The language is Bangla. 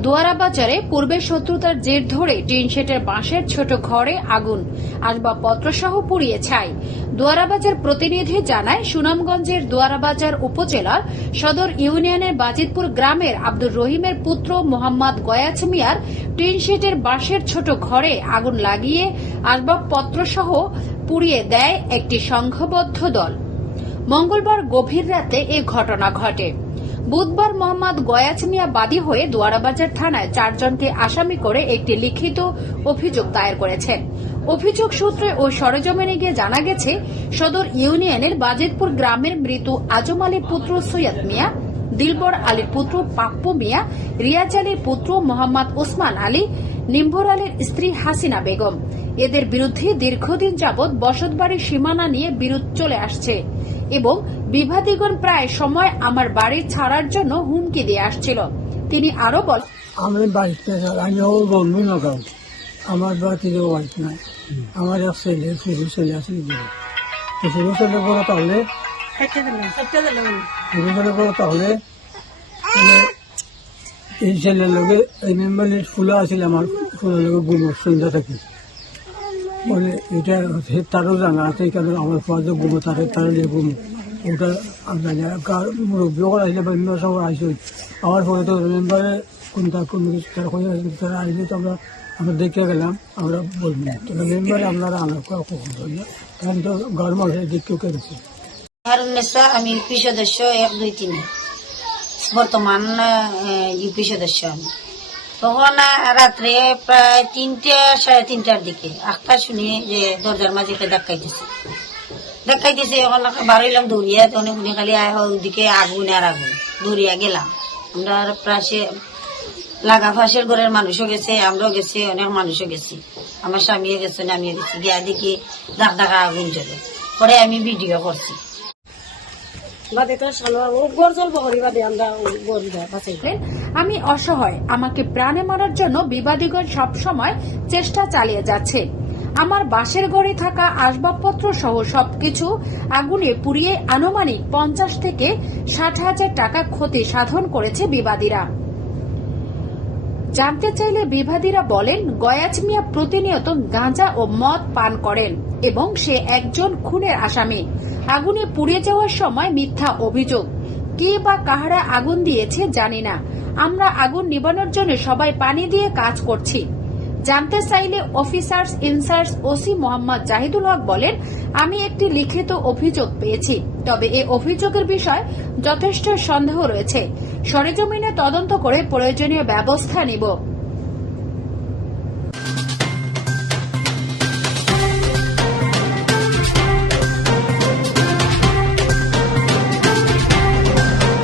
দুয়ারা বাজারে পূর্বে শত্রুতার জের ধরে টিনশেটের বাঁশের ছোট ঘরে আগুন। আসবাবপত্র সহ পুড়িয়ে ছাই। দুয়ারাবাজার প্রতিনিধি জানায়, সুনামগঞ্জের দুয়ারাবাজার উপজেলার সদর ইউনিয়নের বাজিতপুর গ্রামের আব্দুর রহিমের পুত্র মোহাম্মদ গয়াছ মিয়ার টিনশেটের বাঁশের ছোট ঘরে আগুন লাগিয়ে আসবাবপত্র সহ পুড়িয়ে দেয় একটি সংঘবদ্ধ দল। মঙ্গলবার গভীর রাতে এ ঘটনা ঘটে। বুধবার মোহাম্মদ গয়াচ মিয়া বাদী হয়ে দোয়ারাবাজার থানায় চারজনকে আসামি করে একটি লিখিত অভিযোগ দায়ের করেছেন অভিযোগ সূত্রে ও সরজমিনে গিয়ে জানা গেছে, সদর ইউনিয়নের বাজিতপুর গ্রামের মৃত আজম আলীর পুত্র সৈয়দ মিয়া দিলবর আলীর পুত্র পাপ্পু মিয়া রিয়াজ আলীর পুত্র মোহাম্মদ ওসমান আলী নিম্ভর আলীর স্ত্রী হাসিনা বেগম। এদের বিরুদ্ধে দীর্ঘদিন যাবৎ বসতবাড়ির সীমানা নিয়ে বিরোধ চলে আসছে এবং বিবাদীগণ প্রায় সময় আমার বাড়ি ছাড়ার জন্য হুমকি দিয়ে আসছিল। তিনি আরও বলেন আমি বাড়িতে আমি ওর বন্ধু নগাঁও আমার বাড়িতে বাড়িতে নাই। আমার এক ছেলে ছেলে আছে এদিকে। ছেলে করে তাহলে? শুরু করে তাহলে মানে এই ছেলের আছিল আমার গুম সন্ধ্যা থাকি বলে, এটা তারও জানা আছে কারণ আমার গুম তারে যে ওটা করে আসলে আসে আমার তো মেম্বারে কোনটা কোন তারা হয়ে তারা আসলে তো আমরা আমরা গেলাম, আমরা বলব মেম্বারে আপনারা করা কখন না। কারণ তো দিক কেউ কেটেছে আমি ইউপি সদস্য, এক, দুই, তিন। বর্তমান ইউপি সদস্য আমি। তখন রাত্রে প্রায় তিনটে, সাড়ে তিনটার দিকে শুনি যে দরজার মাঝে এখন দৌড়িয়া, তখন উনি খালি ওদিকে আগুন আর আগুন, দৌড়িয়া গেলাম। আমরা প্রায় লাগা ফাঁসের ঘরের মানুষও গেছে, আমরাও গেছি, অনেক মানুষও গেছি। আমার স্বামীও গেছে আমিও গেছি। গিয়া দেখি ডাক ডাকা আগুন চলে পরে আমি ভিডিও করছি। আমি অসহায়, আমাকে প্রাণে মারার জন্য বিবাদীগণ সবসময় চেষ্টা চালিয়ে যাচ্ছে। আমার বাসের ঘরে থাকা আসবাবপত্র সহ সবকিছু আগুনে পুড়িয়ে আনুমানিক পঞ্চাশ থেকে ষাট হাজার টাকা ক্ষতি সাধন করেছে বিবাদীরা। জানতে চাইলে বিভাদীরা বলেন, গয়াজ মিয়া প্রতিনিয়ত গাঁজা ও মদ পান করেন এবং সে একজন খুনের আসামি। আগুনে পুড়ে যাওয়ার সময় মিথ্যা অভিযোগ। কে বা কাহারা আগুন দিয়েছে জানি না। আমরা আগুন নিবানোর জন্য সবাই পানি দিয়ে কাজ করছি। জানতে চাইলে officers incharge OC Mohammad Zahidul Haque বলেন, আমি একটি লিখিত অভিযোগ পেয়েছি, তবে এ অভিযোগের বিষয় যথেষ্ট সন্দেহ রয়েছে। সরেজমিনে তদন্ত করে প্রয়োজনীয় ব্যবস্থা নিব।